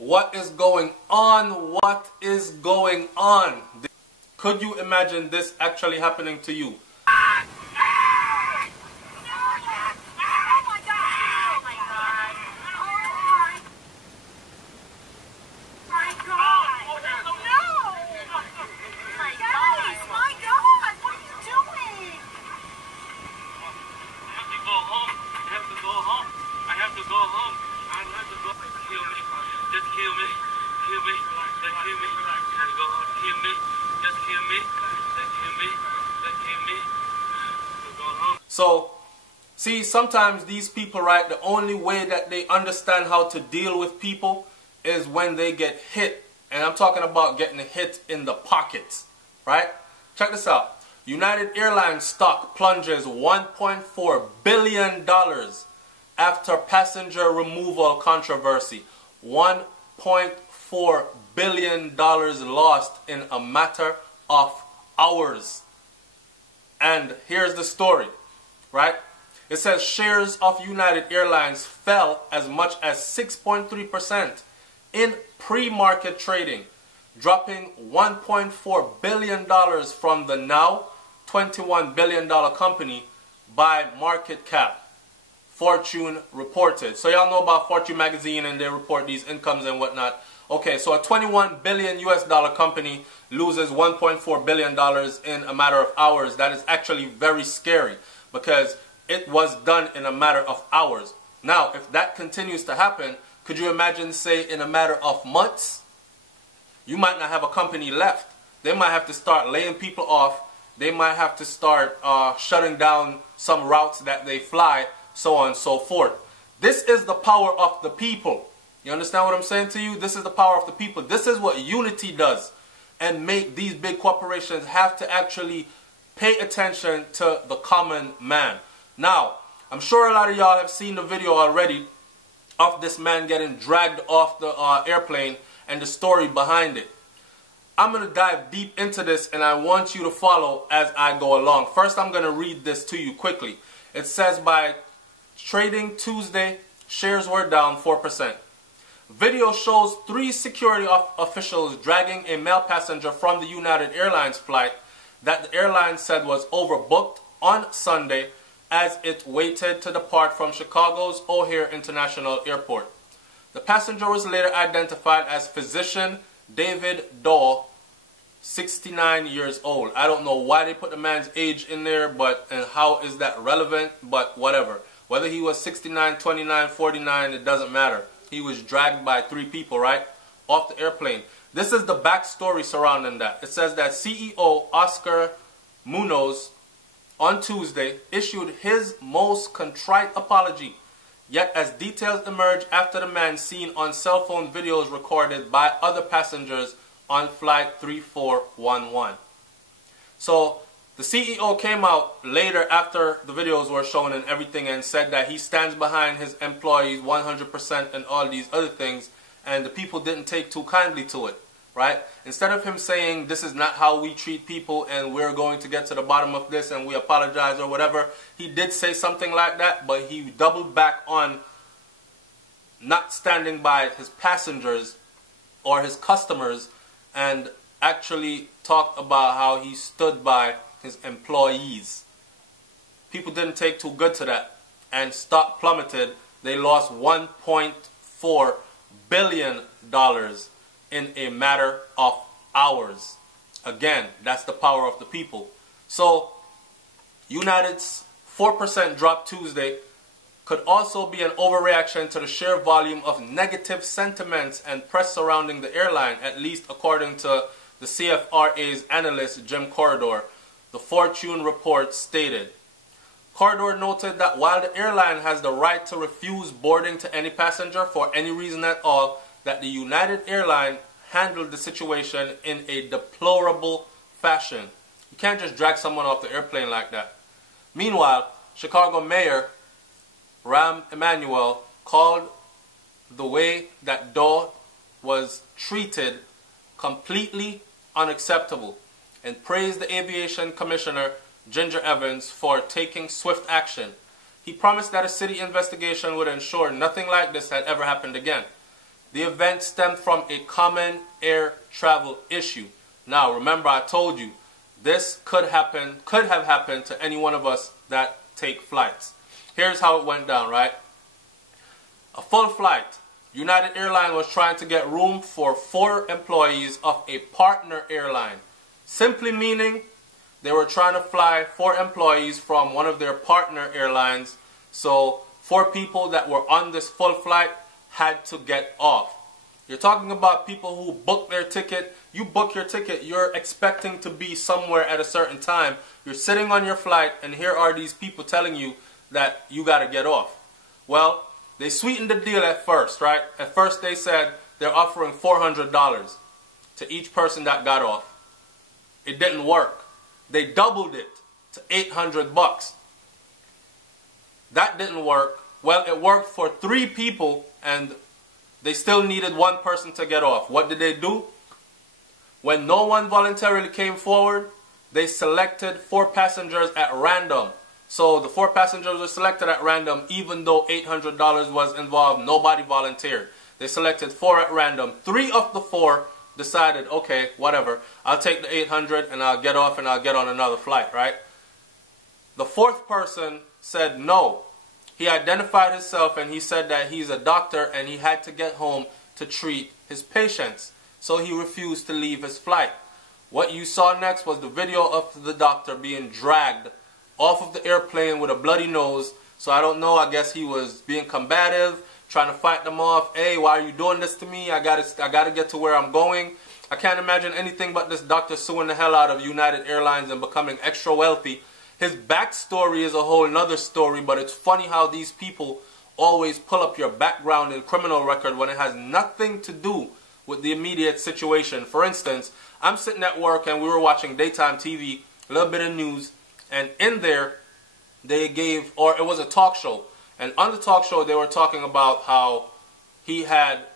What is going on? What is going on? Could you imagine this actually happening to you? So, see, sometimes these people, right, the only way that they understand how to deal with people is when they get hit. And I'm talking about getting hit in the pockets, right? Check this out. United Airlines stock plunges $1.4 billion after passenger removal controversy. $1.4 billion lost in a matter of hours. And here's the story, right? It says shares of United Airlines fell as much as 6.3% in pre-market trading, dropping $1.4 billion from the now $21 billion company by market cap, Fortune reported. So y'all know about Fortune magazine, and they report these incomes and whatnot. Okay, so a $21 billion US company loses $1.4 billion in a matter of hours. That is actually very scary because it was done in a matter of hours. Now, if that continues to happen, could you imagine, say, in a matter of months? You might not have a company left. They might have to start laying people off. They might have to start shutting down some routes that they fly, so on and so forth. This is the power of the people. You understand what I'm saying to you? This is the power of the people. This is what unity does, and make these big corporations have to actually pay attention to the common man. Now, I'm sure a lot of y'all have seen the video already of this man getting dragged off the airplane and the story behind it. I'm going to dive deep into this, and I want you to follow as I go along. First, I'm going to read this to you quickly. It says, by trading Tuesday, shares were down 4%. Video shows 3 security officials dragging a male passenger from the United Airlines flight that the airline said was overbooked on Sunday as it waited to depart from Chicago's O'Hare International Airport. The passenger was later identified as physician David Daw, 69 years old. I don't know why they put the man's age in there, and how is that relevant, but whatever. Whether he was 69, 29, 49, it doesn't matter. He was dragged by 3 people, right, off the airplane. This is the backstory surrounding that. It says that CEO Oscar Munoz on Tuesday issued his most contrite apology. Yet as details emerge after the man seen on cell phone videos recorded by other passengers on flight 3411. So the CEO came out later after the videos were shown and everything and said that he stands behind his employees 100% and all these other things, and the people didn't take too kindly to it, right? Instead of him saying this is not how we treat people and we're going to get to the bottom of this and we apologize or whatever, he did say something like that, but he doubled back on not standing by his passengers or his customers, and actually talked about how he stood by his employees. People didn't take too good to that, and stock plummeted. They lost $1.4 billion in a matter of hours. Again, that's the power of the people. So United's 4% drop Tuesday could also be an overreaction to the sheer volume of negative sentiments and press surrounding the airline, at least according to the CFRA's analyst Jim Corridor, the Fortune report stated. Corridor noted that while the airline has the right to refuse boarding to any passenger for any reason at all, that the United Airline handled the situation in a deplorable fashion. You can't just drag someone off the airplane like that. Meanwhile, Chicago Mayor Rahm Emanuel called the way that Daw was treated completely unacceptable and praised the Aviation Commissioner Ginger Evans for taking swift action. He promised that a city investigation would ensure nothing like this had ever happened again. The event stemmed from a common air travel issue. Now, remember I told you, this could have happened to any one of us that take flights. Here's how it went down, right? A full flight. United Airlines was trying to get room for 4 employees of a partner airline. Simply meaning they were trying to fly 4 employees from one of their partner airlines. So 4 people that were on this full flight had to get off. You're talking about people who book their ticket. You book your ticket, you're expecting to be somewhere at a certain time. You're sitting on your flight, and here are these people telling you that you got to get off. Well, they sweetened the deal at first, right? At first they said they're offering $400 to each person that got off. It didn't work. They doubled it to $800. That didn't work. Well, it worked for 3 people, and they still needed 1 person to get off. What did they do? When no one voluntarily came forward, they selected 4 passengers at random. So the 4 passengers were selected at random, even though $800 was involved. Nobody volunteered. They selected 4 at random. 3 of the 4 decided, okay, whatever, I'll take the 800 and I'll get off and I'll get on another flight, right? The 4th person said no. He identified himself and he said that he's a doctor and he had to get home to treat his patients. So he refused to leave his flight. What you saw next was the video of the doctor being dragged off of the airplane with a bloody nose. So I don't know, I guess he was being combative, trying to fight them off. Hey, why are you doing this to me? I gotta get to where I'm going. I can't imagine anything but this doctor suing the hell out of United Airlines and becoming extra wealthy. His backstory is a whole nother story, but it's funny how these people always pull up your background and criminal record when it has nothing to do with the immediate situation. For instance, I'm sitting at work and we were watching daytime TV, a little bit of news, and in there they gave, or it was a talk show, and on the talk show they were talking about how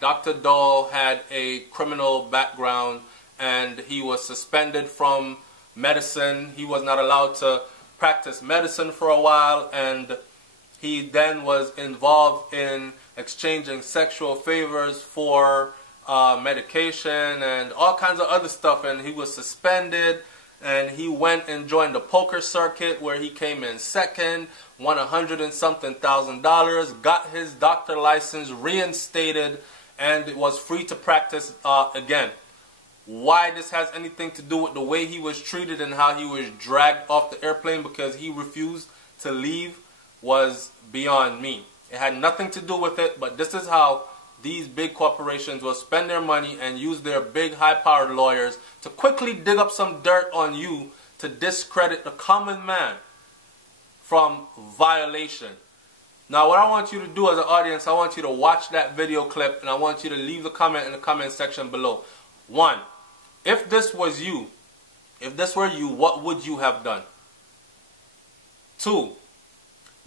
Dr. Dahl had a criminal background and he was suspended from medicine. He was not allowed to practice medicine for a while, and he then was involved in exchanging sexual favors for medication and all kinds of other stuff, and he was suspended, and he went and joined the poker circuit where he came in second, won $100 and something thousand, got his doctor license reinstated, and was free to practice again. Why this has anything to do with the way he was treated and how he was dragged off the airplane because he refused to leave was beyond me. It had nothing to do with it, but this is how these big corporations will spend their money and use their big high-powered lawyers to quickly dig up some dirt on you to discredit the common man from violation. Now what I want you to do as an audience, I want you to watch that video clip and I want you to leave a comment in the comment section below. 1. If this was you, if this were you, what would you have done? 2.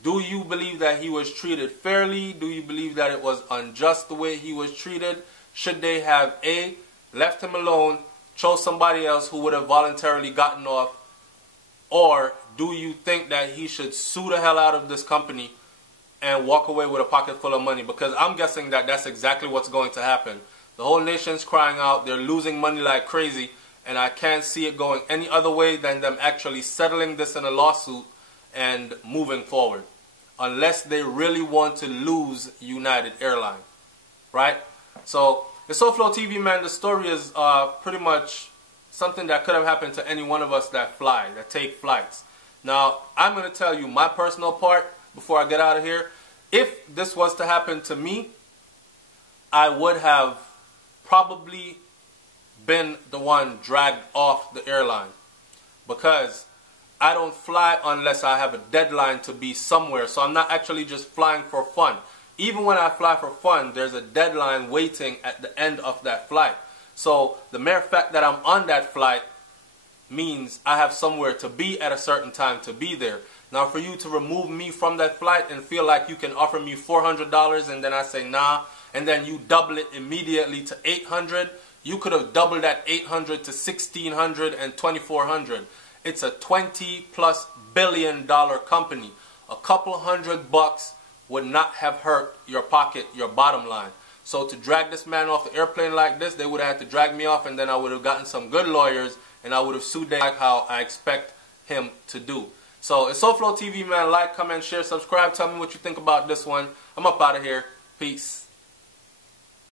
Do you believe that he was treated fairly? Do you believe that it was unjust the way he was treated? Should they have A, left him alone, chose somebody else who would have voluntarily gotten off? Or do you think that he should sue the hell out of this company and walk away with a pocket full of money? Because I'm guessing that that's exactly what's going to happen. The whole nation's crying out, they're losing money like crazy, and I can't see it going any other way than them actually settling this in a lawsuit and moving forward. Unless they really want to lose United Airlines, right? So, the SouFLoTV, man, the story is pretty much something that could have happened to any one of us that fly, that take flights. Now, I'm going to tell you my personal part before I get out of here. If this was to happen to me, I would have probably been the one dragged off the airline, because I don't fly unless I have a deadline to be somewhere. So I'm not actually just flying for fun. Even when I fly for fun, there's a deadline waiting at the end of that flight. So the mere fact that I'm on that flight means I have somewhere to be at a certain time to be there. Now for you to remove me from that flight and feel like you can offer me $400 and then I say nah, and then you double it immediately to $800, you could have doubled that $800 to $1,600 and $2,400. It's a $20+ billion company. A couple $100 would not have hurt your pocket, your bottom line. So to drag this man off the airplane like this, they would have had to drag me off, and then I would have gotten some good lawyers, and I would have sued them like how I expect him to do. So it's SouFLoTV, man. Like, comment, share, subscribe. Tell me what you think about this one. I'm up out of here. Peace.